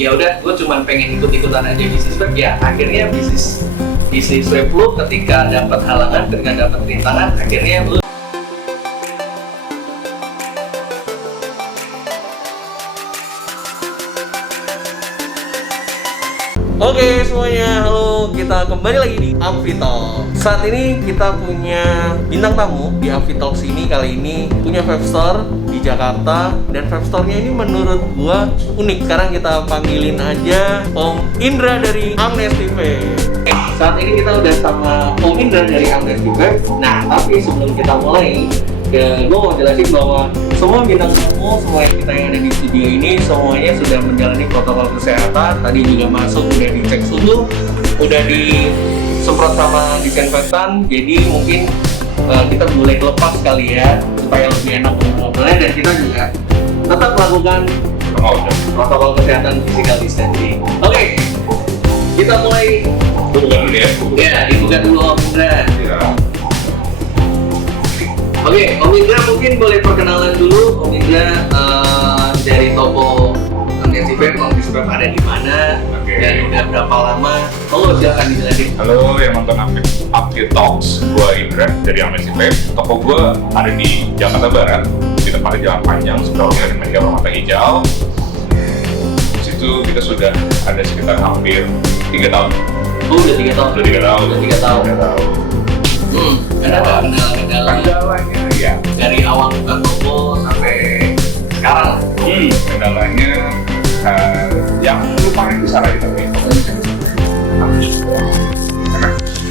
ya udah gue cuma pengen ikut-ikutan aja bisnis web, ya akhirnya bisnis web lu ketika dapat halangan, ketika dapat rintangan, akhirnya lu. Oke semuanya, halo, kita kembali lagi di Amfitalk. Saat ini kita punya bintang tamu di Amfitalk ini. Kali ini punya webstore di Jakarta, dan webstore-nya ini menurut gua unik. Sekarang kita panggilin aja Om Indra dari Amnes TV. Saat ini kita udah sama Om Indra dari Amnes TV. Nah, tapi sebelum kita mulai, gue mau jelasin bahwa semua bintang tamu, semua kita yang ada di studio ini semuanya sudah menjalani protokol kesehatan. Tadi juga masuk udah dicek suhu, udah disemprot sama disinfektan. Jadi mungkin kita boleh lepas kali ya supaya lebih enak ngobrolnya, dan kita juga tetap melakukan protokol kesehatan physical distancing. Oke, kita mulai. Buka dulu ya. Ya, dibuka dulu Om Indra. Ya. Oke, Om Indra mungkin boleh perkenalan dulu. Om Indra dari toko Amnes TV ada di mana, dan udah berapa lama? Silakan dijelasin. Halo yang nonton Amfitalk, gue Indra dari Amnes TV. Toko gue ada di Jakarta Barat, di tempatnya Jalan Panjang, sebelumnya dari Mega Permata Hijau. Di situ kita sudah ada sekitar hampir 3 tahun. Udah 3 tahun. Udah 3 tahun. Udah 3 tahun. Ada kendala-kendala Kendalanya ya. dari awal buka toko sampai sekarang. Kendalanya yang lumayan besar aja tapi. Karena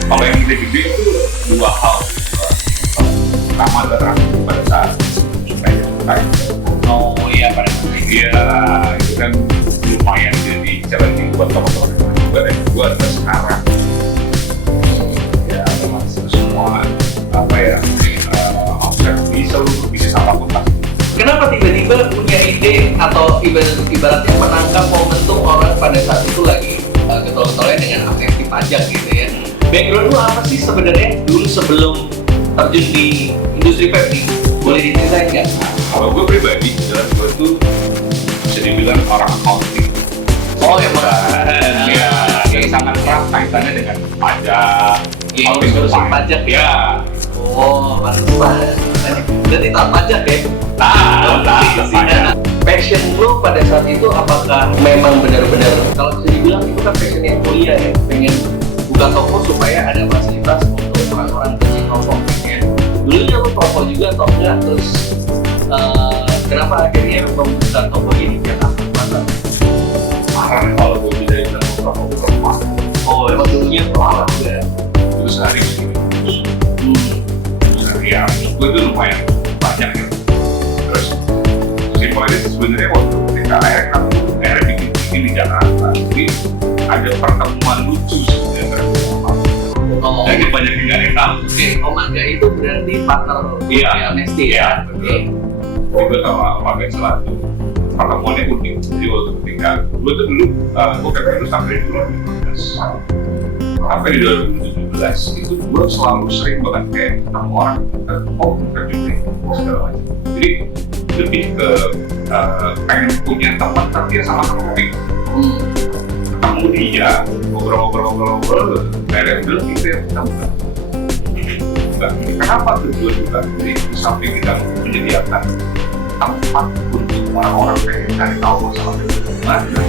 kalau yang gede-gede itu 2 hal. Pertama adalah pada saat supaya Oh iya, pada saat ini. iya itu kan lumayan jadi challenging buat teman-teman juga, dan gue ada sekarang ya memang semua apa ya offset di seluruh bisnis apapun lah. Kenapa tiba-tiba punya ide atau ibaratnya menangkap momentum orang pada saat itu lagi getol-getolnya dengan amnesti pajak gitu ya? Background lu apa sih sebenarnya dulu sebelum terjun di industri web ini? Boleh diceritain nggak? Kalau gue pribadi, jelas gue tuh bisa dibilang orang accounting. Oh yang Ya, yang sangat erat kaitannya dengan pajak, yang ngurusin pajak ya? Ya. Oh, pantesan. Berarti tak pajak ya? Pajak. Passion lu pada saat itu apakah memang benar-benar, kalau bisa dibilang itu kan passion yang kuliah ya, pengen buka toko supaya ada fasilitas untuk orang-orang beli rokok ya? Dulunya lu perokok juga atau enggak? Terus kenapa akhirnya membuka toko ini di Jakarta Selatan? Kalau gue bisa dibilang perokok. Oh, emang dulunya perokok juga? Itu sehari ya, gue tuh lumayan banyak ya. Terus simpelnya sebenarnya waktu ketika akhirnya bikin di Jakarta, jadi ada pertemuan lucu sebenarnya. Oh, jadi banyak yang nggak tahu. oke. Om Angga itu berarti partner di Amnesty ya? Oke. Jadi gue sama Angga Selatu pertemuannya unik. Jadi waktu ketika gue tuh dulu gue kan dulu sampai di 2017, sampai di 2017 itu gue selalu sering banget kayak ketemu orang bukan juga segala macam. Jadi lebih ke pengen punya teman tapi sama hobi. Ketemu dia, ngobrol, kayak bilang gitu ya, ketemu. Kenapa tujuan juga? Jadi samping kita menyediakan tempat untuk orang-orang pengen cari tahu masalah bagaimana,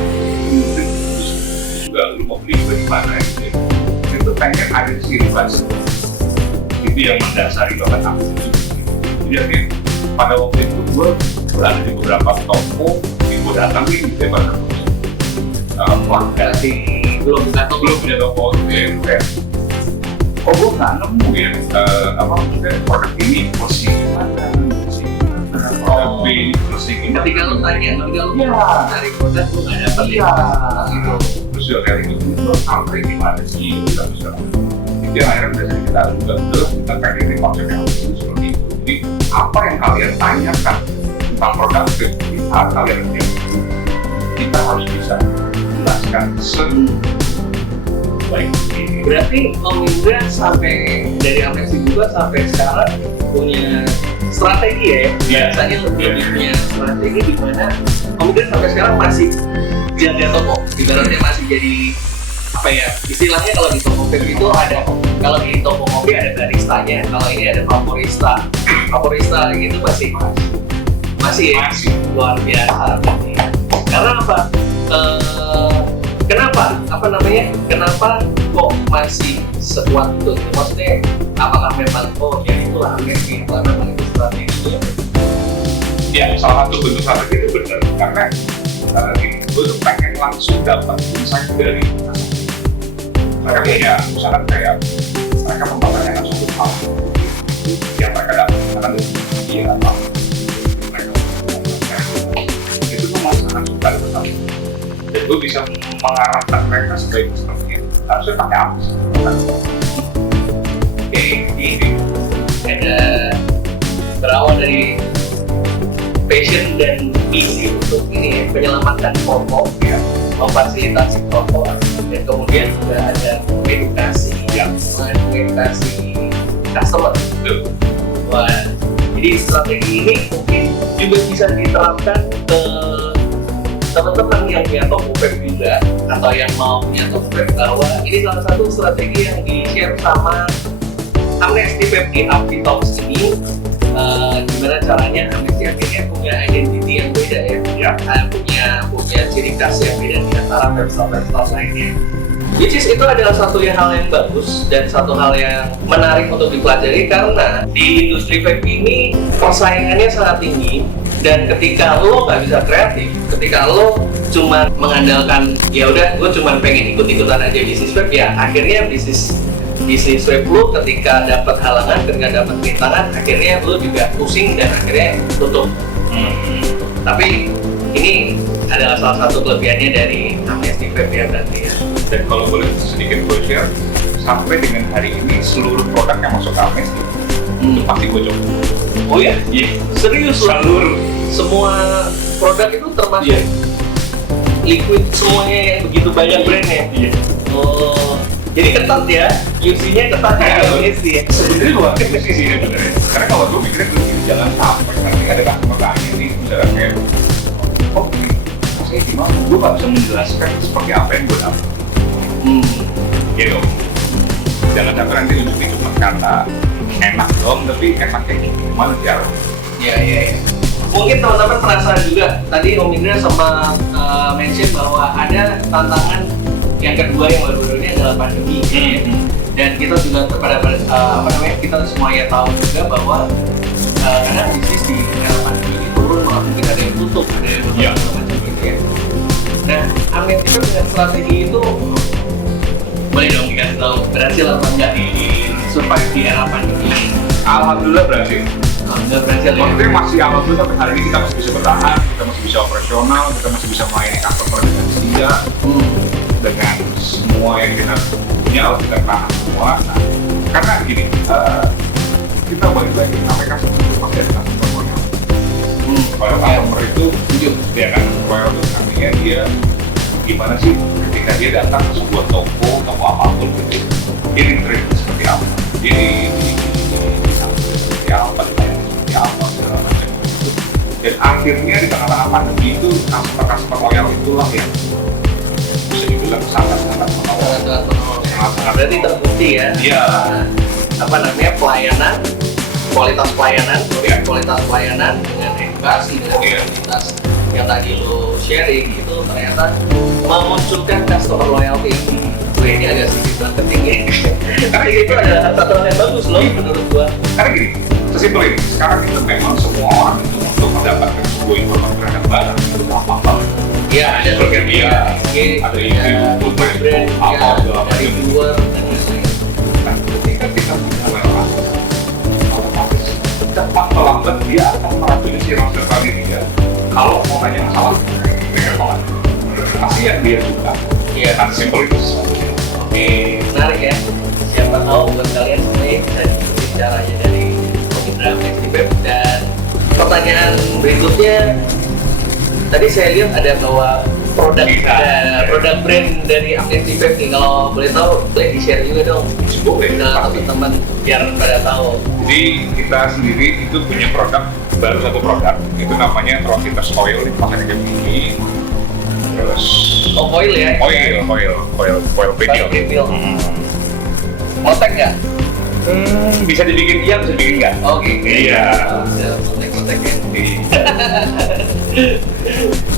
juga lu mau beli bagaimana gitu ya. Itu pengen ada di sini bahas. Itu yang mendasari banget aku itu. Jadi pada waktu itu gue berada di beberapa toko, gue datang nih gitu ya, Berarti belum punya toko kayak gue nggak nemu ya maksudnya produk ini posisi gimana, produk B posisi gimana. Ketika lu tanya, dari produk lu nggak dapet gitu. Terus juga kayak gitu, lu sampai gimana sih kita bisa. Jadi akhirnya biasanya kita juga kita pengen ini konsepnya seperti itu. Jadi apa yang kalian tanyakan tentang produk kita, kalian kita harus bisa jelaskan baik. Berarti Om Indra sampai dari Amnesty juga sampai sekarang punya strategi ya? Biasanya lebih punya strategi di mana Om Indra sampai sekarang masih jaga toko, ibaratnya masih jadi apa ya, istilahnya kalau di toko vape itu ada, kalau di toko kopi ada baristanya, kalau ini ada favorista gitu masih ya? Luar biasa. Karena apa? Kenapa kok masih sekuat itu? Maksudnya apakah memang jadi itulah Amnesty, atau memang itu strategi? Ya, salah satu bentuk strategi itu benar, karena gue tuh pengen langsung dapat insight dari mereka punya, misalkan kayak mereka mempertanyakan suatu hal yang mereka dapat, misalkan dari media atau mereka itu tuh masih sangat suka bersama, dan gue bisa mengarahkan mereka sebagai sepertinya harusnya pakai apa sih? Ini ada berawal dari passion dan misi untuk ini menyelamatkan rokok, ya, memfasilitasi rokok, dan kemudian juga ada edukasi customer. Wah, jadi strategi ini mungkin juga bisa diterapkan ke teman-teman yang punya toko vape juga, atau yang mau punya toko vape, bahwa ini salah satu strategi yang di-share sama Amnesty Vape di Amfitalks ini. Gimana caranya Amnesty akhirnya punya identity yang beda ya, punya ciri khas yang beda di antara vape-style lainnya. Which is itu adalah satu hal yang bagus dan satu hal yang menarik untuk dipelajari, karena di industri vape ini persaingannya sangat tinggi, dan ketika lo nggak bisa kreatif, ketika lo cuma mengandalkan ya udah gue cuma pengen ikut-ikutan aja bisnis vape, ya akhirnya bisnis vape lo ketika dapat halangan, ketika dapat rintangan, akhirnya lo juga pusing dan akhirnya tutup. Tapi ini adalah salah satu kelebihannya dari Amnesty Vape ya berarti ya. Dan kalau boleh sedikit gue share, sampai dengan hari ini seluruh produk yang masuk ke Amnesty itu pasti gue coba. Oh ya? Iya. Serius seluruh semua produk itu termasuk liquid semuanya yang begitu banyak brandnya? Iya. Oh, jadi ketat ya? UC-nya ketat ya? Amnesty ya? Sebenarnya luar biasa sih sebenarnya. Karena kalau gue mikirnya dulu jangan sampai nanti ada customer ini misalnya kayak maksudnya gimana? Gue gak bisa menjelaskan seperti apa yang gue dapat. Gitu. Jangan sampai nanti ujungnya cuma kata enak dong, tapi enak kayak gimana cara? Iya. Mungkin teman-teman penasaran juga, tadi Om Indra sama mention bahwa ada tantangan yang kedua yang baru-baru ini adalah pandemi. Dan kita juga kita semuanya tahu juga bahwa karena bisnis di era pandemi ini turun, malah mungkin ada yang tutup, ada yang macam gitu ya. Nah, Amnesty itu dengan strategi itu boleh dong dikasih tahu berhasil atau enggak di survive di era pandemi? Alhamdulillah berhasil. Alhamdulillah berhasil ya. Maksudnya masih alhamdulillah sampai hari ini kita masih bisa bertahan, kita masih bisa operasional, kita masih bisa melayani customer dengan setia, dengan semua yang kita punya harus kita tahan semua. Nah, karena gini, kita balik lagi sampai customer itu pasti ada customer loyal. Kalau customer itu, ya kan, loyal itu artinya dia gimana sih ketika dia datang ke sebuah toko apapun gitu, dia di-treat seperti apa, dia seperti apa, seperti apa segala macam. Dan akhirnya di tengah-tengah pandemi itu customer loyal itulah yang bisa dibilang sangat-sangat menolong. Berarti terbukti ya. Iya. Pelayanan, kualitas pelayanan dengan edukasi, dengan kualitas yang tadi lo sharing itu ternyata memunculkan customer loyalty ini. Ini agak sedikit marketing ya. Tapi itu adalah satu hal yang bagus loh menurut gua. Karena gini, sesimpel ini, sekarang itu memang semua orang itu untuk mendapatkan sebuah informasi terhadap barang itu apa-apa. Iya, ada social media, ada YouTube, brand, apa segala macam. Reviewer dan lain-lain. Nah, ketika kita punya relasi, otomatis cepat atau lambat dia akan meracuni si roster tadi dia. Kalau mau nanya masalah, mereka tolak. Pasti yang dia suka. Iya, kan simpel itu sesuatu. Oke, menarik ya. Siapa tahu buat kalian semuanya bisa ikuti caranya dari Om Indra Amnesty Vape. Dan pertanyaan berikutnya, tadi saya lihat ada bahwa produk brand dari Amnesty Vape nih. Kalau boleh tahu, boleh di-share juga dong ke teman-teman biar pada tahu. Jadi kita sendiri itu punya produk, baru satu produk, itu namanya Tropitas Oil di pasar ini. terus Foil ya? foil vinyl. Vinyl. Motek nggak? Bisa dibikin iya, bisa dibikin enggak. Oke. Iya. Motek ya.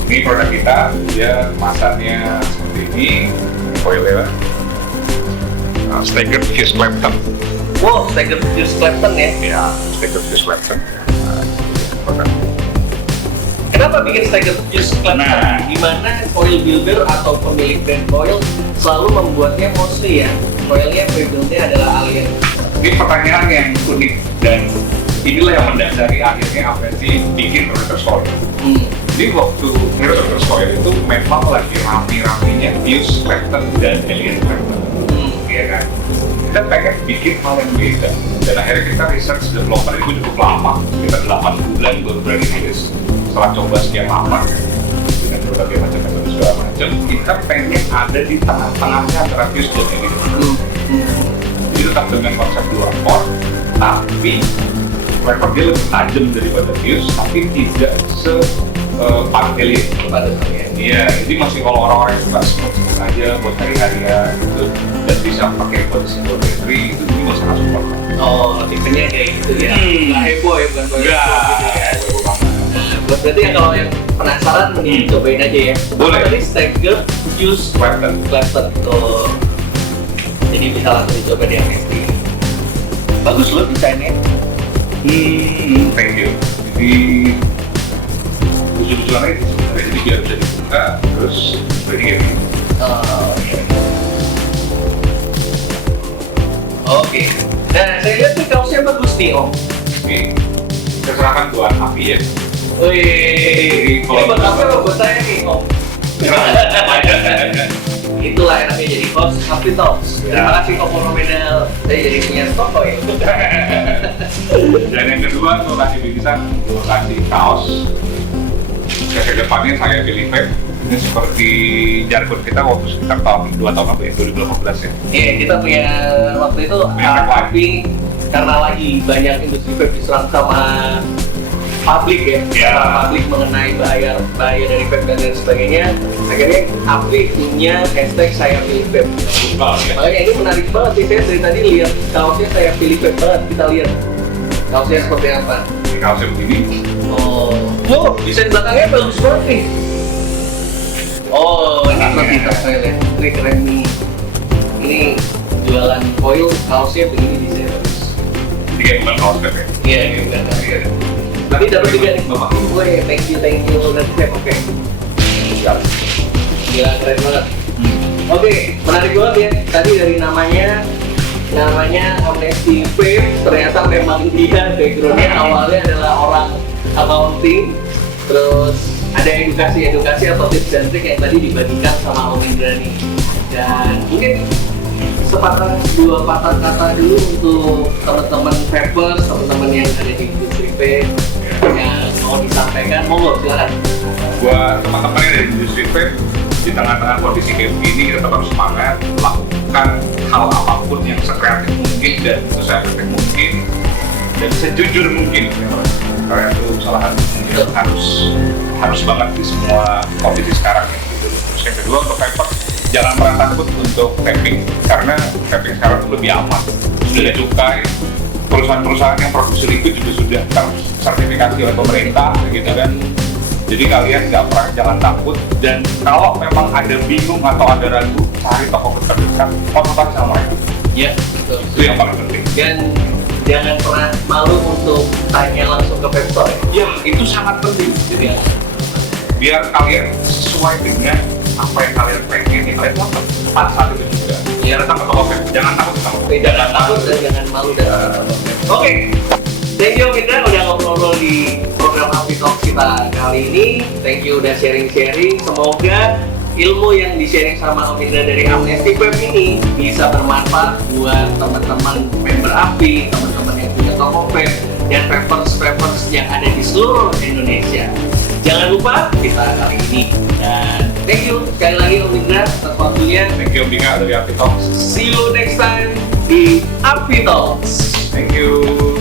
Ini produk kita, dia kemasannya seperti ini, foilnya Staggered Fuse Clapton. Wow, Staggered Fuse Clapton ya? Ya, Staggered Fuse Clapton. Kenapa bikin Staggered Fuse Clapton? Nah. Dimana foil builder atau pemilik brand foil selalu membuatnya mostly ya, foilnya rebuild-nya adalah alien. Ini pertanyaan yang unik dan inilah yang mendasari akhirnya apa sih bikin Predator Foil. Jadi waktu Predator Foil itu memang lagi rame-ramenya Fuse Clapton dan Alien Clapton. Iya kan? Kita pengen bikin hal yang beda dan akhirnya kita research development itu cukup lama, kita 8 bulan baru berani rilis. Setelah coba sekian lama dengan berbagai macam metode segala macam, kita pengen ada di tengah-tengahnya antara Fuse dan Alien. Jadi tetap dengan konsep dual core, tapi flavor dia lebih tajam daripada Fuse, tapi tidak padat Alien. Iya, jadi masih kalau orang-orang yang suka smooth aja buat hari-harian gitu dan bisa pakai buat single battery itu juga sangat support. Oh, tipenya kayak gitu ya? Nggak heboh ya, bukan foil. Berarti ya kalau yang penasaran mending cobain aja ya. Boleh. Tadi Staggered Fuse Clapton. Tuh. Jadi bisa langsung dicoba di MST. Bagus loh desainnya. Thank you. Jadi lucu-lucuan aja sebenarnya, jadi biar bisa dibuka terus ready game. Oke. Nah, saya lihat nih kaosnya bagus nih Om. Oke. Saya serahkan Tuan Api ya. Wih, ini buat apa buat saya nih Om? Itulah enaknya jadi host Happy Talks. Terima kasih Om Romedal. Saya jadi punya stok kok ya. Dan yang kedua untuk kasih bingkisan, untuk kasih kaos. Ke depannya saya pilih vape. Ini seperti jargon kita waktu sekitar tahun 2 tahun apa ya, 2018 ya. Iya, kita punya waktu itu tapi karena lagi banyak industri vape diserang sama publik ya, publik mengenai bayar dari vape dan lain sebagainya. Akhirnya Apli punya hashtag saya pilih vape. Makanya ini menarik banget sih, saya dari tadi lihat kaosnya saya pilih vape banget. Kita lihat kaosnya seperti apa. Ini kaosnya begini. Oh, wow, desain belakangnya bagus banget nih. Oh, ini lebih saya lihat, ini keren nih. Ini jualan foil, kaosnya begini desain bagus. Jadi kayak bukan kaos vape ya? Iya, ini bukan kaos vape. Tapi dapat juga nih, bapak gue thank you, nanti saya pakai. Gila, keren banget. Oke, menarik banget ya. Tadi dari namanya Amnesty Vape, ternyata memang dia backgroundnya awalnya adalah orang accounting, terus ada edukasi atau tips dan trik yang tadi dibagikan sama Om Indra nih. Dan mungkin dua patah kata dulu untuk teman-teman vapers, teman-teman yang ada di industri vape yang mau disampaikan, monggo silakan. Buat teman-teman yang ada di industri vape, di tengah-tengah kondisi kayak begini kita tetap harus semangat, lakukan hal apapun yang sekreatif mungkin dan seefektif mungkin dan sejujur mungkin, karena itu salah satu yang harus banget di semua kondisi sekarang ya, gitu. Terus yang kedua untuk vaper, jangan pernah takut untuk vaping karena vaping sekarang itu lebih aman, sudah ada cukai, perusahaan-perusahaan yang produksi liquid juga sudah tersertifikasi oleh pemerintah gitu kan. Jadi kalian jangan takut, dan kalau memang ada bingung atau ada ragu, cari toko terdekat, konsultasi sama mereka. Iya, betul. Itu yang paling penting. Dan jangan pernah malu untuk tanya langsung ke vape store. Ya, itu sangat penting. Jadi biar kalian sesuai dengan apa yang kalian pengen, yang kalian dapat pada saat itu juga. Iya. Datang ke toko vape, jangan takut sama. Jangan takut dan jangan malu dan Oke. Thank you Indra udah ngobrol di program Happy Talk kita kali ini. Thank you udah sharing-sharing. Semoga ilmu yang di-sharing sama Om Indra dari Amnesty Vape ini bisa bermanfaat buat teman-teman member API, teman-teman yang punya toko vape, dan vapers yang ada di seluruh Indonesia. Jangan lupa kita kali ini. Dan thank you sekali lagi Om Indra atas waktunya. Thank you Om Dika dari Happy Talks. See you next time di Happy Talks. Thank you.